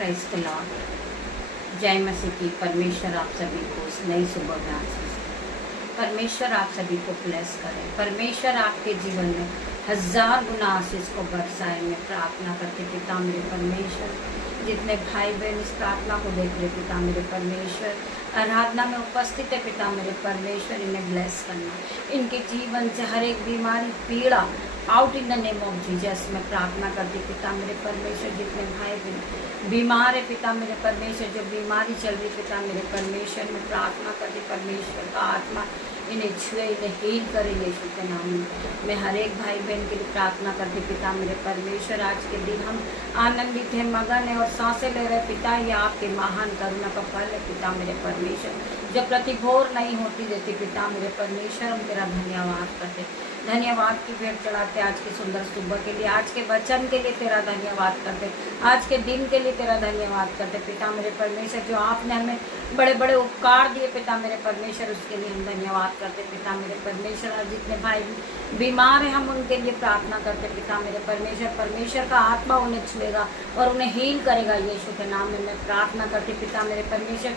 Praise the Lord. जय मसीह की। परमेश्वर आप सभी को उस नई सुबह में आशीष दे। परमेश्वर आप सभी को ब्लेस करे। परमेश्वर आपके जीवन में 1000 गुना आशीष को बरसाए। मैं प्रार्थना करके पिता मेरे परमेश्वर, जितने भाई बहन इस प्रार्थना को देख रहे पिता मेरे परमेश्वर, आराधना में उपस्थित है पिता मेरे परमेश्वर, इन्हें ब्लेस करना। इनके जीवन से हर एक बीमारी पीड़ा out in the name of Jesus. मैं प्रार्थना करती पिता मेरे परमेश्वर, जितने भाई बहन बीमार है पिता मेरे परमेश्वर, जो बीमारी चल रही पिता मेरे परमेश्वर, मैं प्रार्थना करती परमेश्वर का आत्मा इन्हें छुए, इन्हें हील करे यीशु के नाम में। मैं हर एक भाई बहन के लिए प्रार्थना करती पिता मेरे परमेश्वर, आज के दिन हम आनंदित हैं, मगन है और सांसें ले रहे पिता, ये आपके महान करुणा का फल है पिता मेरे परमेश्वर, जब प्रतिभोर नहीं होती देती पिता मेरे परमेश्वर, हम तेरा धन्यवाद करते, धन्यवाद की भेंट चढ़ाते आज की सुंदर सुबह के लिए, आज के वचन के लिए तेरा धन्यवाद करते, आज के दिन के लिए तेरा धन्यवाद करते पिता मेरे परमेश्वर, जो आपने हमें बड़े बड़े उपकार दिए पिता मेरे परमेश्वर, उसके लिए हम धन्यवाद करते पिता मेरे परमेश्वर। और जितने भाई बीमार हैं हम उनके लिए प्रार्थना करते पिता मेरे परमेश्वर, परमेश्वर का आत्मा उन्हें छुएगा और उन्हें हील करेगा यीशु के नाम में। मैं प्रार्थना करती पिता मेरे परमेश्वर,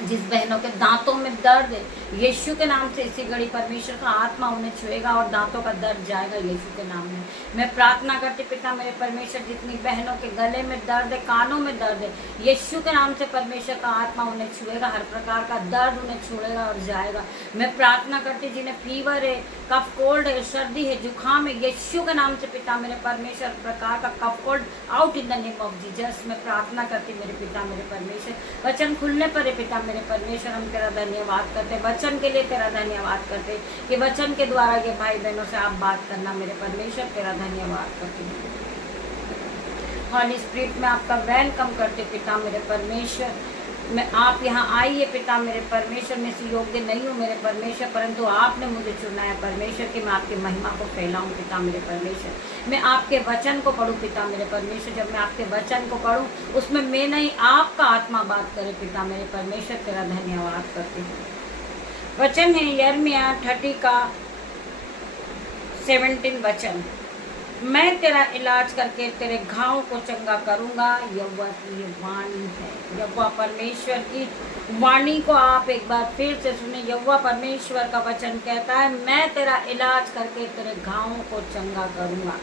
जिस बहनों के दांतों में दर्द है यीशु के नाम से इसी घड़ी परमेश्वर का आत्मा उन्हें छुएगा और दांतों का दर्द जाएगा यीशु के नाम में। मैं प्रार्थना करती पिता मेरे परमेश्वर, जितनी बहनों के गले में दर्द है, कानों में दर्द है, यीशु के नाम से परमेश्वर का आत्मा उन्हें छुएगा, हर प्रकार का दर्द उन्हें छुएगा और जाएगा। मैं प्रार्थना करती जिन्हें फीवर है, कफ कोल्ड है, सर्दी है, जुकाम है, यीशु के नाम से पिता मेरे परमेश्वर प्रकार का cough cold out in the name of Jesus. मैं प्रार्थना करती मेरे पिता मेरे परमेश्वर, वचन खुलने पर है पिता मेरे परमेश्वर, हम तेरा धन्यवाद करते, वचन के लिए तेरा धन्यवाद करते कि वचन के द्वारा ये भाई बहनों से आप बात करना मेरे परमेश्वर, तेरा धन्यवाद करते हैं। हॉली स्पिरिट में आपका वेलकम करते पिता मेरे परमेश्वर, मैं आप यहाँ आइए पिता मेरे परमेश्वर, मैं इस योग्य नहीं हूँ मेरे परमेश्वर, परंतु आपने मुझे चुना है परमेश्वर कि मैं आपकी महिमा को फैलाऊँ पिता मेरे परमेश्वर, मैं आपके वचन को पढ़ूँ पिता मेरे परमेश्वर, जब मैं आपके वचन को पढ़ूँ उसमें मैं नहीं आपका आत्मा बात करे पिता मेरे परमेश्वर, तेरा धन्यवाद करती हूँ। वचन है यिर्मयाह 30 का 17 वचन, मैं तेरा इलाज करके तेरे घाव को चंगा करूंगा। यहोवा की ये वाणी है, यहोवा परमेश्वर की वाणी को आप एक बार फिर से सुने। यहोवा परमेश्वर का वचन कहता है, मैं तेरा इलाज करके तेरे घावों को चंगा करूंगा।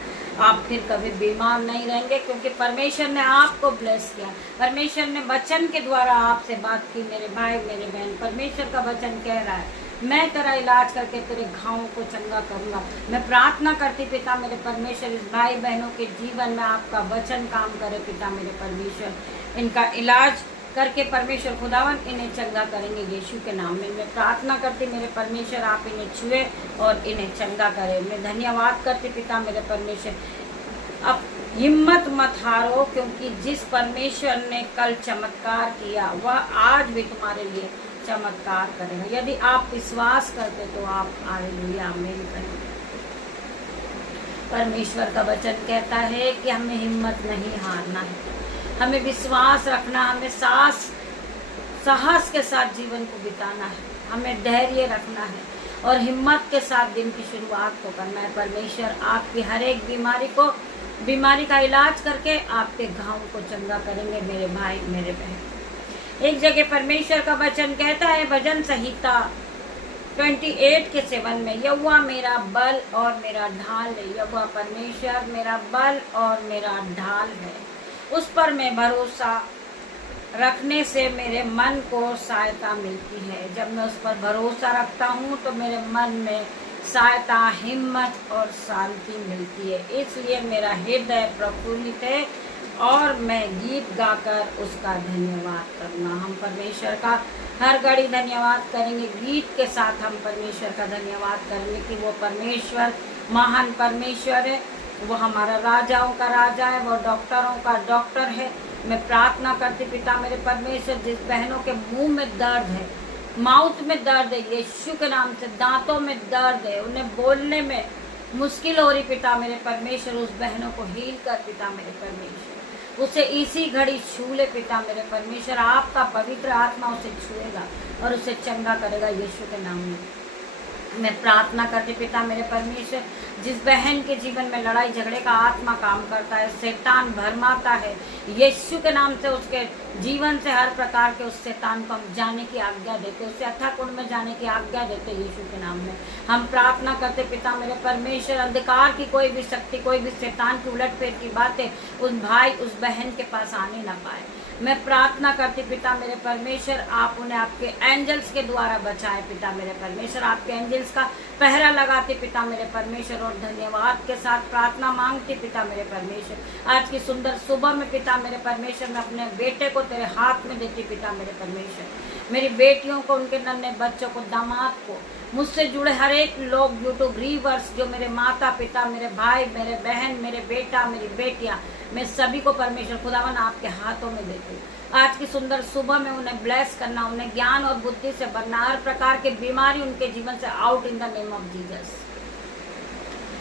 आप फिर कभी बीमार नहीं रहेंगे, क्योंकि परमेश्वर ने आपको ब्लेस किया, परमेश्वर ने वचन के द्वारा आपसे बात की मेरे भाई मेरे बहन। परमेश्वर का वचन कह रहा है, मैं तेरा इलाज करके तेरे घावों को चंगा करूंगा। मैं प्रार्थना करती पिता मेरे परमेश्वर, इस भाई बहनों के जीवन में आपका वचन काम करे पिता मेरे परमेश्वर, इनका इलाज करके परमेश्वर खुदावन इन्हें चंगा करेंगे यीशु के नाम में। मैं प्रार्थना करती मेरे परमेश्वर, आप इन्हें छुए और इन्हें चंगा करें। मैं धन्यवाद करती पिता मेरे परमेश्वर, अब हिम्मत मत हारो, क्योंकि जिस परमेश्वर ने कल चमत्कार किया वह आज भी तुम्हारे लिए चमत्कार करेगा। यदि आप विश्वास करते तो आप हालेलुया आमीन करें। परमेश्वर का वचन कहता है कि हमें हिम्मत नहीं हारना है, हमें विश्वास रखना, हमें साहस के साथ जीवन को बिताना है, हमें धैर्य रखना है और हिम्मत के साथ दिन की शुरुआत को करना है। परमेश्वर आपकी हर एक बीमारी का इलाज करके आपके घाव को चंगा करेंगे मेरे भाई मेरे बहन। एक जगह परमेश्वर का वचन कहता है, भजन संहिता 28 के 7 में, यहोवा मेरा बल और मेरा ढाल है। यहोवा परमेश्वर मेरा बल और मेरा ढाल है, उस पर मैं भरोसा रखने से मेरे मन को सहायता मिलती है। जब मैं उस पर भरोसा रखता हूँ तो मेरे मन में सहायता, हिम्मत और शांति मिलती है, इसलिए मेरा हृदय प्रफुल्लित है और मैं गीत गाकर उसका धन्यवाद करूँगा। हम परमेश्वर का हर घड़ी धन्यवाद करेंगे, गीत के साथ हम परमेश्वर का धन्यवाद करेंगे कि वो परमेश्वर महान परमेश्वर है, वो हमारा राजाओं का राजा है, वो डॉक्टरों का डॉक्टर है। मैं प्रार्थना करती पिता मेरे परमेश्वर, जिस बहनों के मुंह में दर्द है, माउथ में दर्द है, यीशु के नाम से दांतों में दर्द है, उन्हें बोलने में मुश्किल हो रही पिता मेरे परमेश्वर, उस बहनों को हील कर पिता मेरे परमेश्वर, उसे इसी घड़ी छू ले पिता मेरे परमेश्वर, आपका पवित्र आत्मा उसे छुएगा और उसे चंगा करेगा यीशु के नाम में। मैं प्रार्थना करती पिता मेरे परमेश्वर, जिस बहन के जीवन में लड़ाई झगड़े का आत्मा काम करता है, शैतान भरमाता है, यीशु के नाम से उसके जीवन से हर प्रकार के उस शैतान को हम जाने की आज्ञा देते, उससे अथाह कुंड में जाने की आज्ञा देते यीशु के नाम में। हम प्रार्थना करते पिता मेरे परमेश्वर, अंधकार की कोई भी शक्ति, कोई भी शैतान की उलटफेर की बातें उस भाई उस बहन के पास आने ना पाए। मैं प्रार्थना करती पिता मेरे परमेश्वर, आप उन्हें आपके एंजल्स के द्वारा बचाए पिता मेरे परमेश्वर, आपके एंजल्स का पहरा लगाते पिता मेरे परमेश्वर, और धन्यवाद के साथ प्रार्थना मांगती पिता मेरे परमेश्वर। आज की सुंदर सुबह में पिता मेरे परमेश्वर, मैं अपने बेटे को तेरे हाथ में देती पिता मेरे परमेश्वर, मेरी बेटियों को, उनके नन्हे बच्चों को, दामाद को, मुझसे जुड़े हर एक लोग, यूट्यूब रीवर्स, जो मेरे माता पिता, मेरे भाई, मेरे बहन, मेरे बेटा, मेरी बेटियां, मैं सभी को परमेश्वर खुदावन आपके हाथों में देती हूँ। आज की सुंदर सुबह में उन्हें ब्लेस करना, उन्हें ज्ञान और बुद्धि से भरना, हर प्रकार की बीमारी उनके जीवन से out in the name of Jesus.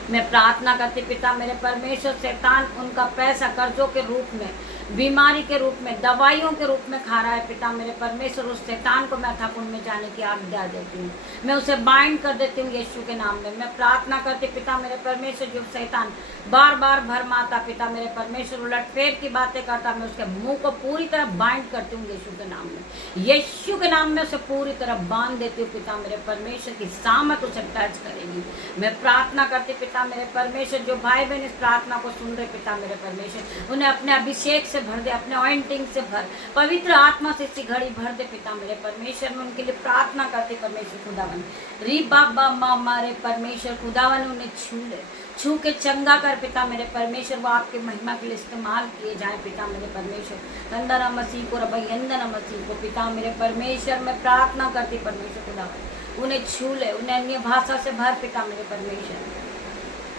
मैं प्रार्थना करती पिता मेरे परमेश्वर, शैतान उनका पैसा कर्जों के रूप में, बीमारी के रूप में, दवाइयों के रूप में खा रहा है पिता मेरे परमेश्वर, उस शैतान को मैं अथाह कुंड में जाने की आज्ञा देती हूँ, मैं उसे बाइंड कर देती हूँ यीशु के नाम में। मैं प्रार्थना करती पिता मेरे परमेश्वर, जो शैतान बार बार भरमाता पिता मेरे परमेश्वर, उलटफेर की बातें करता, मैं उसके मुंह को पूरी तरह बाइंड करती हूँ यीशु के नाम में। यीशु के नाम में उसे पूरी तरह बांध देती हूँ पिता मेरे परमेश्वर, की सामत उसे टच करेगी। मैं प्रार्थना करती पिता मेरे परमेश्वर, जो भाई बहन इस प्रार्थना को सुन रहे पिता मेरे परमेश्वर, उन्हें अपने अभिषेक से भर दे, अपने ऑइंटिंग से भर, पवित्र आत्मा से इसी घड़ी भर दे पिता मेरे परमेश्वर। मैं उनके लिए प्रार्थना करती परमेश्वर खुदावन, री बाबा माँ मारे परमेश्वर खुदावन, उन्हें छू ले, छू के चंगा कर पिता मेरे परमेश्वर, वो आपके महिमा के लिए इस्तेमाल किए जाए पिता मेरे परमेश्वर। अंदर मसीह को रबई अंदर मसीह को पिता मेरे परमेश्वर, मैं प्रार्थना करती परमेश्वर खुदावन, उन्हें छू ले, उन्हें अन्य भाषा से भर पिता मेरे परमेश्वर।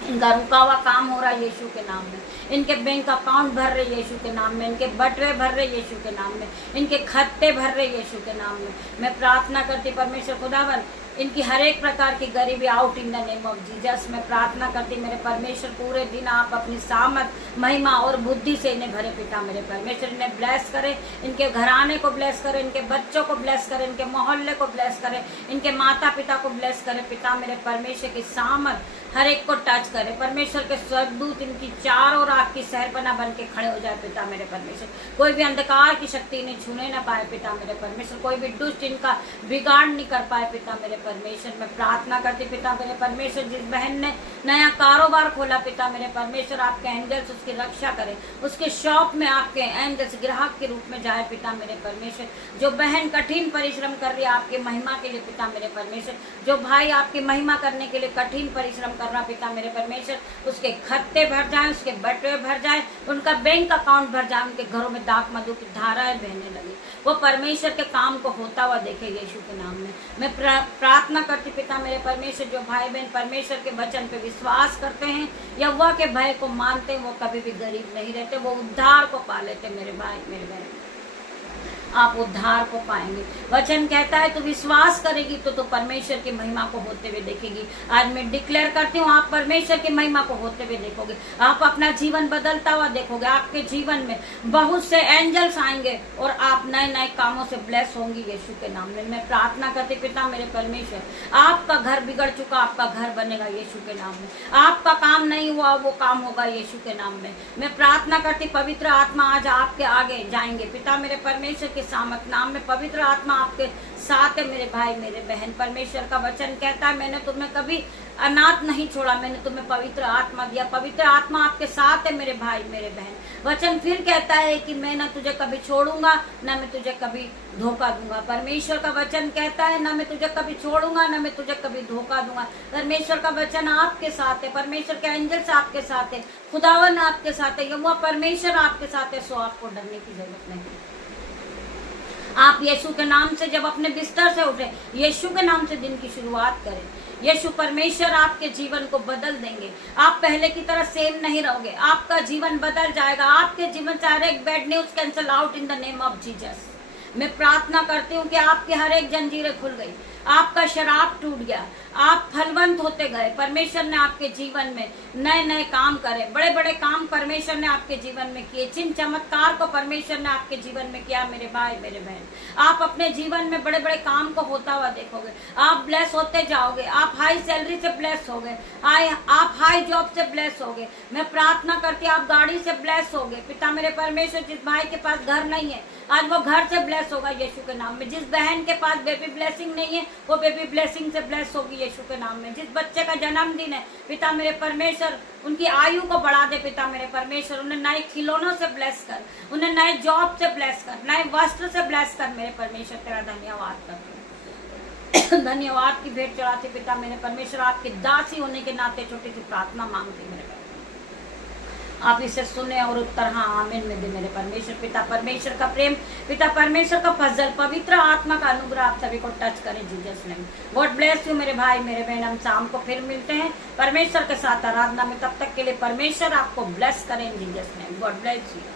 इनका रुका हुआ काम हो रहा है यीशु के नाम में, इनके बैंक अकाउंट भर रहे यीशु के नाम में, इनके बटवे भर रहे यीशु के नाम में, इनके खत्ते भर रहे यीशु के नाम में। मैं प्रार्थना करती परमेश्वर खुदावन, इनकी हर एक प्रकार की गरीबी out in the name of Jesus. मैं प्रार्थना करती मेरे परमेश्वर, पूरे दिन आप अपनी सामर्थ, महिमा और बुद्धि से इन्हें भरे पिता मेरे परमेश्वर, इन्हें ब्लेस करे, इनके घराने को ब्लेस करे, इनके बच्चों को ब्लेस करे, इनके मोहल्ले को ब्लेस करे, इनके माता पिता को ब्लेस करे पिता मेरे परमेश्वर, की सामर्थ हर एक को टच करे परमेश्वर के स्वर्गदूत इनकी चारों ओर आपकी सहरपना बन के खड़े हो जाए पिता मेरे परमेश्वर। कोई भी अंधकार की शक्ति इन्हें छूने ना पाए पिता मेरे परमेश्वर, कोई भी दुष्ट इनका बिगाड़ नहीं कर पाए पिता मेरे परमेश्वर। मैं प्रार्थना करती पिता मेरे परमेश्वर, जिस बहन ने नया कारोबार खोला पिता मेरे परमेश्वर, आपके एंजल्स उसकी रक्षा करें, उसके शॉप में आपके एंजल्स ग्राहक के रूप में जाए पिता मेरे परमेश्वर। जो बहन कठिन परिश्रम कर रही है आपकी महिमा के लिए पिता मेरे परमेश्वर, जो भाई आपकी महिमा करने के लिए कठिन परिश्रम कर रहा पिता मेरे परमेश्वर, उसके खत्ते भर जाए, उसके बटवे भर जाए, उनका बैंक अकाउंट भर जाए, उनके घरों में दाख मधु की धाराएं बहने लगी, वो परमेश्वर के काम को होता हुआ देखे यीशु के नाम में। मैं प्रार्थना करती पिता मेरे परमेश्वर, जो भाई बहन परमेश्वर के वचन पे विश्वास करते हैं, यहोवा के भय को मानते हैं, वो कभी भी गरीब नहीं रहते, वो उद्धार को पा लेते। मेरे भाई मेरे बहन, आप उद्धार को पाएंगे। वचन कहता है तू विश्वास करेगी तो परमेश्वर की महिमा को होते हुए देखेगी। आज मैं डिक्लेयर करती हूँ, आप परमेश्वर की महिमा को होते हुए देखोगे, आप अपना जीवन बदलता हुआ देखोगे, आपके जीवन में बहुत से एंजल्स आएंगे और आप नए नए कामों से ब्लेस होंगी यीशु के नाम में। मैं प्रार्थना करती पिता मेरे परमेश्वर, आपका घर बिगड़ चुका, आपका घर बनेगा यीशु के नाम में, आपका काम नहीं हुआ वो काम होगा यीशु के नाम में। मैं प्रार्थना करती पवित्र आत्मा आज आपके आगे जाएंगे पिता मेरे परमेश्वर के सामत नाम में। पवित्र आत्मा आपके साथ है मेरे भाई मेरे बहन। परमेश्वर का वचन कहता है मैंने तुम्हें कभी अनाथ नहीं छोड़ा, मैंने तुम्हें पवित्र आत्मा दिया। पवित्र आत्मा आपके साथ है मेरे भाई मेरे बहन। वचन फिर कहता है कि मैं न तुझे कभी छोड़ूंगा न मैं तुझे कभी धोखा दूंगा। परमेश्वर का वचन कहता है न मैं तुझे कभी छोड़ूंगा न मैं तुझे कभी धोखा दूंगा। परमेश्वर का वचन आपके साथ है, परमेश्वर के एंजल्स आपके साथ है, खुदावन आपके साथ है, यहोवा परमेश्वर आपके साथ है। सो आपको डरने की जरूरत नहीं। आप यीशु के नाम से जब अपने बिस्तर से उठे, यीशु के नाम से दिन की शुरुआत करें। यीशु परमेश्वर आपके जीवन को बदल देंगे। आप पहले की तरह सेम नहीं रहोगे, आपका जीवन बदल जाएगा। आपके जीवन से हर एक bad news cancel out in the name of Jesus. मैं प्रार्थना करती हूँ कि आपकी हर एक जंजीरें खुल गई, आपका शराब टूट गया, आप फलवंत होते गए। परमेश्वर ने आपके जीवन में नए नए काम करे, बड़े बड़े काम परमेश्वर ने आपके जीवन में किए, चिन्ह चमत्कार को परमेश्वर ने आपके जीवन में किया। मेरे भाई मेरे बहन, आप अपने जीवन में बड़े बड़े काम को होता हुआ देखोगे। आप ब्लेस होते जाओगे, आप हाई सैलरी से ब्लेस होगे, आप हाई जॉब से ब्लेस होगे। मैं प्रार्थना करती आप गाड़ी से ब्लेस होगे। पिता मेरे परमेश्वर, जिस भाई के पास घर नहीं है आज वो घर से ब्लेस होगा यीशु के नाम में। जिस बहन के पास बेबी ब्लेसिंग नहीं है वो बेबी ब्लेसिंग से ब्लेस होगी यीशु के नाम में। जिस बच्चे का जन्मदिन है पिता मेरे परमेश्वर उनकी आयु को बढ़ा दे। पिता मेरे परमेश्वर उन्हें नए खिलौनों से ब्लेस कर, उन्हें नए जॉब से ब्लेस कर, नए वस्त्र से ब्लेस कर। मेरे परमेश्वर तेरा धन्यवाद करते धन्यवाद की भेंट चढ़ाती पिता मेरे परमेश्वर। आपकी दासी होने के नाते छोटी सी प्रार्थना मांगती मेरे, आप इसे सुने और उत्तर हाँ आमीन में दे मेरे परमेश्वर। पिता परमेश्वर का प्रेम, पिता परमेश्वर का फजल, पवित्र आत्मा का अनुग्रह आप सभी को टच करें Jesus name. God bless you मेरे भाई मेरे बहन। हम शाम को फिर मिलते हैं परमेश्वर के साथ आराधना में, तब तक के लिए परमेश्वर आपको ब्लेस करें Jesus name. God bless you.